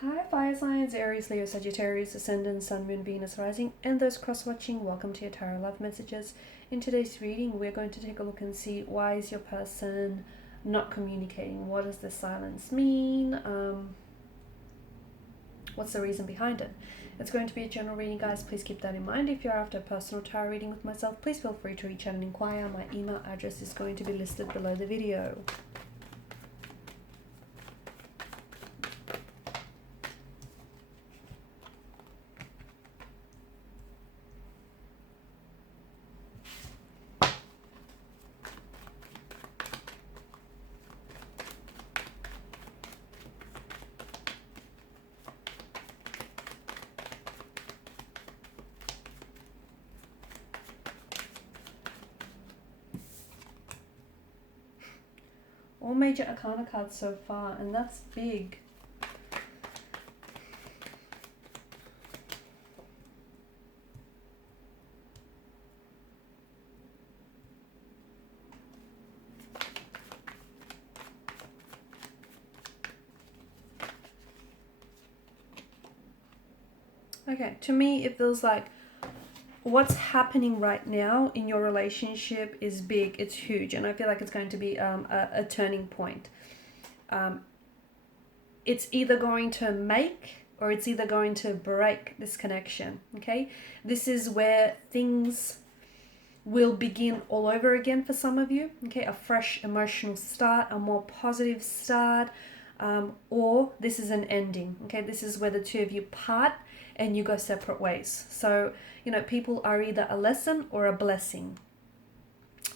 Hi, fire signs, Aries, Leo, Sagittarius, Ascendant, Sun, Moon, Venus, Rising, and those cross-watching. Welcome to your Tarot Love Messages. In today's reading, we're going to take a look and see why is your person not communicating? What does the silence mean? What's the reason behind it? It's going to be a general reading, guys. Please keep that in mind. If you're after a personal tarot reading with myself, please feel free to reach out and inquire. My email address is going to be listed below the video. All major arcana cards so far, and that's big. Okay, to me it feels like what's happening right now in your relationship is big, it's huge, and I feel like it's going to be a turning point. It's either going to make or it's either going to break this connection, okay? This is where things will begin all over again for some of you, okay? A fresh emotional start, a more positive start, or this is an ending, okay? This is where the two of you part and you go separate ways. So, you know, people are either a lesson or a blessing.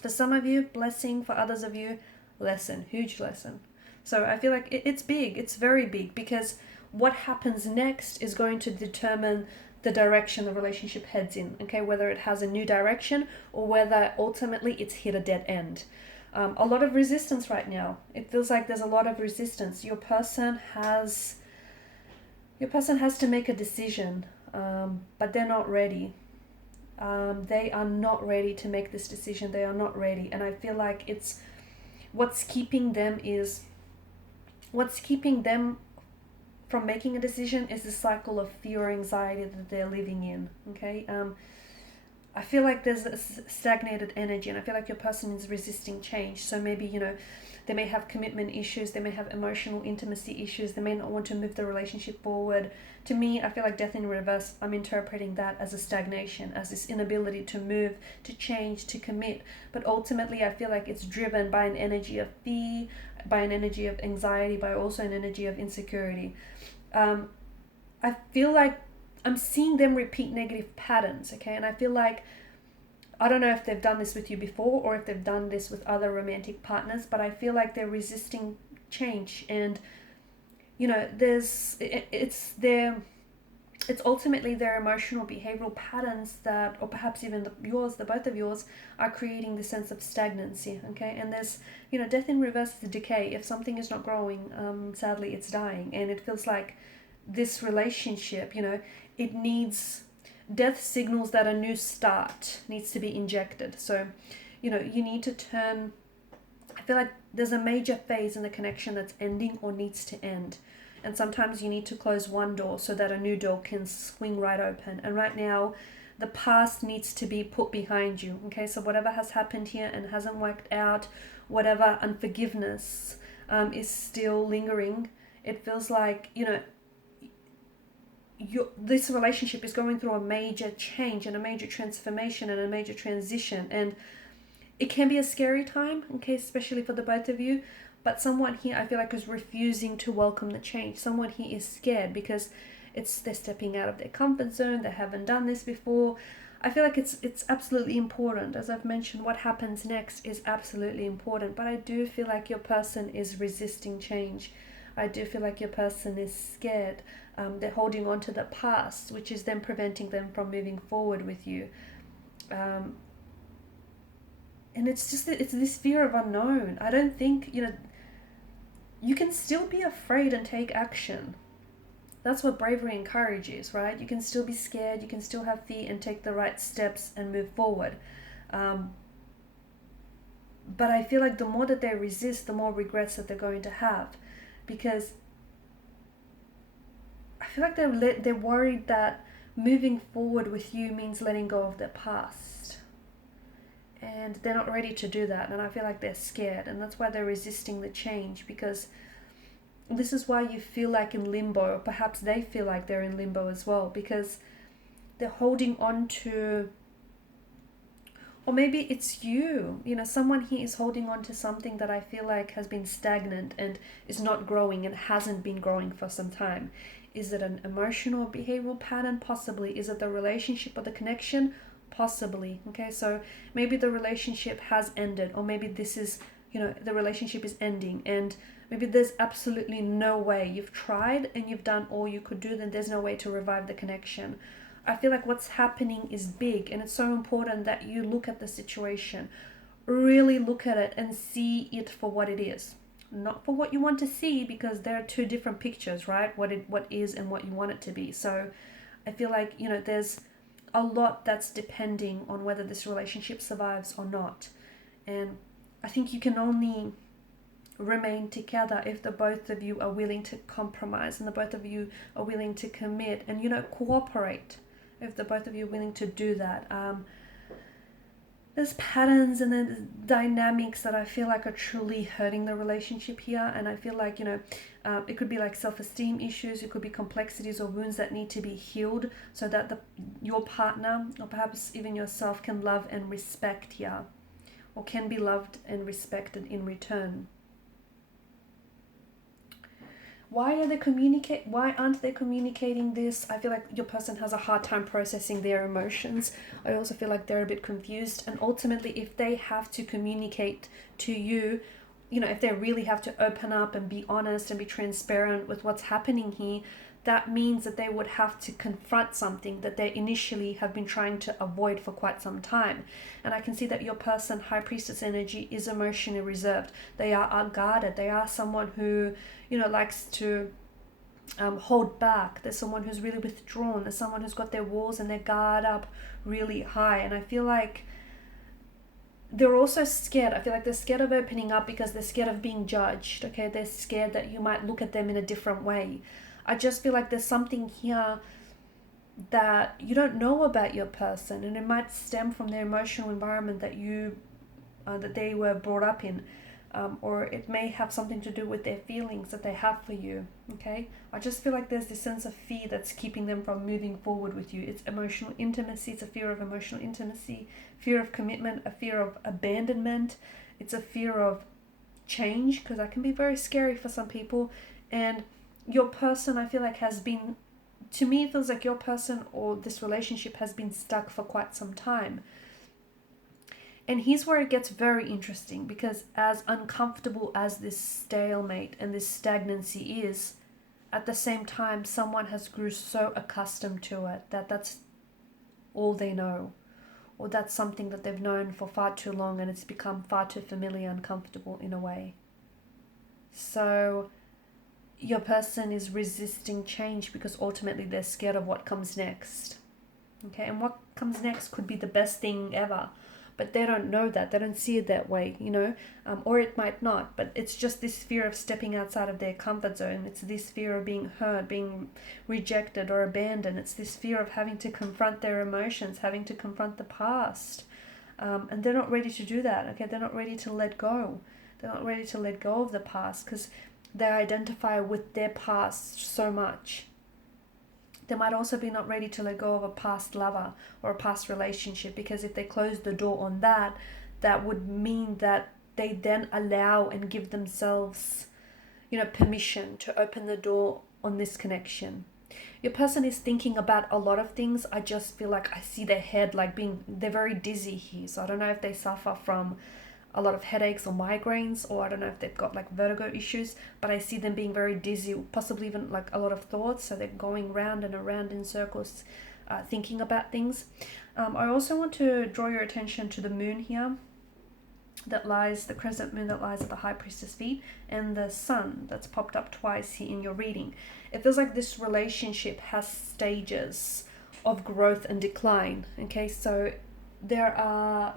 For some of you, blessing. For others of you, lesson, huge lesson. So I feel like it's big, it's very big, because what happens next is going to determine the direction the relationship heads in, okay? Whether it has a new direction or whether ultimately it's hit a dead end. A lot of resistance right now. It feels like there's a lot of resistance. Your person has to make a decision, but they're not ready. They are not ready to make this decision. They are not ready. And I feel like it's what's keeping them from making a decision is the cycle of fear or anxiety that they're living in, okay? I feel like there's a stagnated energy, and I feel like your person is resisting change. So maybe, you know, they may have commitment issues, they may have emotional intimacy issues, they may not want to move the relationship forward. To me, I feel like death in reverse, I'm interpreting that as a stagnation, as this inability to move, to change, to commit. But ultimately, I feel like it's driven by an energy of fear, by an energy of anxiety, by also an energy of insecurity. I feel like I'm seeing them repeat negative patterns, okay? And I feel like, I don't know if they've done this with you before or if they've done this with other romantic partners, but I feel like they're resisting change. And, you know, it's ultimately their emotional behavioral patterns that, or perhaps even the both of yours, are creating this sense of stagnancy, okay? And there's, you know, death in reverse is decay. If something is not growing, sadly, it's dying. And it feels like this relationship, you know, it needs, death signals that a new start needs to be injected. So, you know, you need to turn, I feel like there's a major phase in the connection that's ending or needs to end. And sometimes you need to close one door so that a new door can swing right open. And right now, the past needs to be put behind you, okay? So whatever has happened here and hasn't worked out, whatever unforgiveness is still lingering, it feels like, you know, this relationship is going through a major change and a major transformation and a major transition, and it can be a scary time, okay, especially for the both of you. But someone here, I feel like, is refusing to welcome the change. Someone here is scared because they're stepping out of their comfort zone. They haven't done this before. I feel like it's absolutely important. As I've mentioned, what happens next is absolutely important. But I do feel like your person is resisting change. I do feel like your person is scared. They're holding on to the past, which is then preventing them from moving forward with you. And it's this fear of unknown. I don't think, you know, you can still be afraid and take action. That's what bravery and courage is, right? You can still be scared, you can still have fear and take the right steps and move forward. But I feel like the more that they resist, the more regrets that they're going to have. Because feel like they're worried that moving forward with you means letting go of their past. And they're not ready to do that. And I feel like they're scared. And that's why they're resisting the change, because this is why you feel like in limbo, or perhaps they feel like they're in limbo as well, because they're holding on to, or maybe it's you, someone here is holding on to something that I feel like has been stagnant and is not growing and hasn't been growing for some time. Is it an emotional or behavioral pattern? Possibly. Is it the relationship or the connection? Possibly. Okay, so maybe the relationship has ended, or maybe this is, the relationship is ending, and maybe there's absolutely no way. You've tried and you've done all you could do, then there's no way to revive the connection. I feel like what's happening is big, and it's so important that you look at the situation, really look at it and see it for what it is. Not for what you want to see, because there are two different pictures, right? What is and what you want it to be. So I feel like, there's a lot that's depending on whether this relationship survives or not. And I think you can only remain together if the both of you are willing to compromise, and the both of you are willing to commit and, cooperate. If the both of you are willing to do that. There's patterns and there's dynamics that I feel like are truly hurting the relationship here. And I feel like, it could be like self-esteem issues. It could be complexities or wounds that need to be healed so that your partner, or perhaps even yourself, can love and respect here, or can be loved and respected in return. Why aren't they communicating this? I feel like your person has a hard time processing their emotions. I also feel like they're a bit confused. And ultimately, if they have to communicate to you, if they really have to open up and be honest and be transparent with what's happening here, that means that they would have to confront something that they initially have been trying to avoid for quite some time. And I can see that your person, High Priestess energy, is emotionally reserved. They are unguarded. They are someone who, likes to hold back. There's someone who's really withdrawn. There's someone who's got their walls and their guard up really high. And I feel like they're also scared. I feel like they're scared of opening up because they're scared of being judged. Okay, they're scared that you might look at them in a different way. I just feel like there's something here that you don't know about your person, and it might stem from their emotional environment that they were brought up in, or it may have something to do with their feelings that they have for you. Okay, I just feel like there's this sense of fear that's keeping them from moving forward with you. It's emotional intimacy. It's a fear of emotional intimacy, fear of commitment, a fear of abandonment. It's a fear of change, because that can be very scary for some people. And your person, I feel like, to me, it feels like your person or this relationship has been stuck for quite some time. And here's where it gets very interesting, because as uncomfortable as this stalemate and this stagnancy is, at the same time, someone has grew so accustomed to it that that's all they know, or that's something that they've known for far too long, and it's become far too familiar and comfortable in a way. So your person is resisting change because ultimately they're scared of what comes next. Okay, and what comes next could be the best thing ever, but they don't know that. They don't see it that way, or it might not, but it's just this fear of stepping outside of their comfort zone. It's this fear of being hurt, being rejected or abandoned. It's this fear of having to confront their emotions, having to confront the past, and they're not ready to do that. Okay, they're not ready to let go. They're not ready to let go of the past because they identify with their past so much. They might also be not ready to let go of a past lover or a past relationship, because if they close the door on that, that would mean that they then allow and give themselves, permission to open the door on this connection. Your person is thinking about a lot of things. I just feel like I see their head they're very dizzy here. So I don't know if they suffer from a lot of headaches or migraines, or I don't know if they've got vertigo issues, but I see them being very dizzy, possibly even a lot of thoughts. So they're going round and around in circles, thinking about things. I also want to draw your attention to the moon here, the crescent moon that lies at the High Priestess feet, and the sun that's popped up twice here in your reading. It feels like this relationship has stages of growth and decline. Okay, so there are,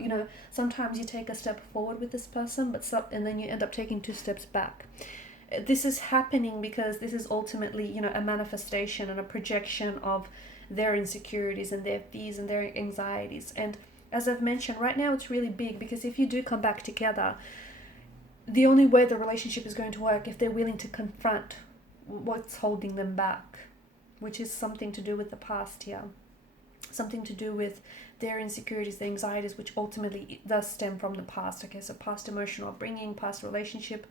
sometimes you take a step forward with this person, and then you end up taking 2 steps back. this is happening because this is ultimately, you know, a manifestation and a projection of their insecurities and their fears and their anxieties. And as I've mentioned, right now it's really big, because if you do come back together, the only way the relationship is going to work if they're willing to confront what's holding them back, which is something to do with the past here, something to do with their insecurities, their anxieties, which ultimately does stem from the past. Okay, so past emotional upbringing, past relationship,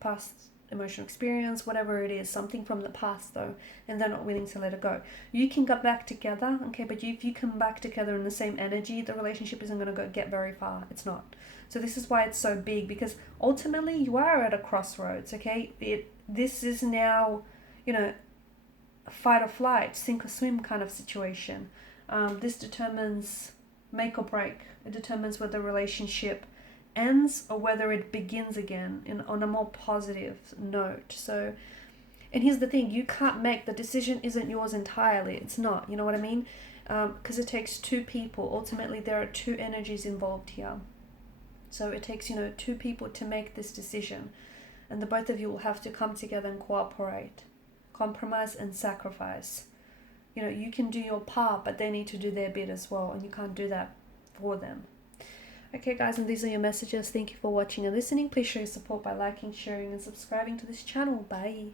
past emotional experience, whatever it is, something from the past though, and they're not willing to let it go. You can get back together, okay, but if you come back together in the same energy, the relationship isn't going to get very far. It's not. So this is why it's so big, because ultimately you are at a crossroads, okay? This is now, you know, a fight or flight, sink or swim kind of situation. This determines make or break. It determines whether the relationship ends or whether it begins again on a more positive note. So, and here's the thing, you can't make, the decision isn't yours entirely. It's not, you know what I mean? Because it takes two people. Ultimately, there are two energies involved here. So it takes, you know, two people to make this decision, and the both of you will have to come together and cooperate, compromise and sacrifice. You know, you can do your part, but they need to do their bit as well, and you can't do that for them. Okay guys, and these are your messages. Thank you for watching and listening. Please show your support by liking, sharing and subscribing to this channel. Bye.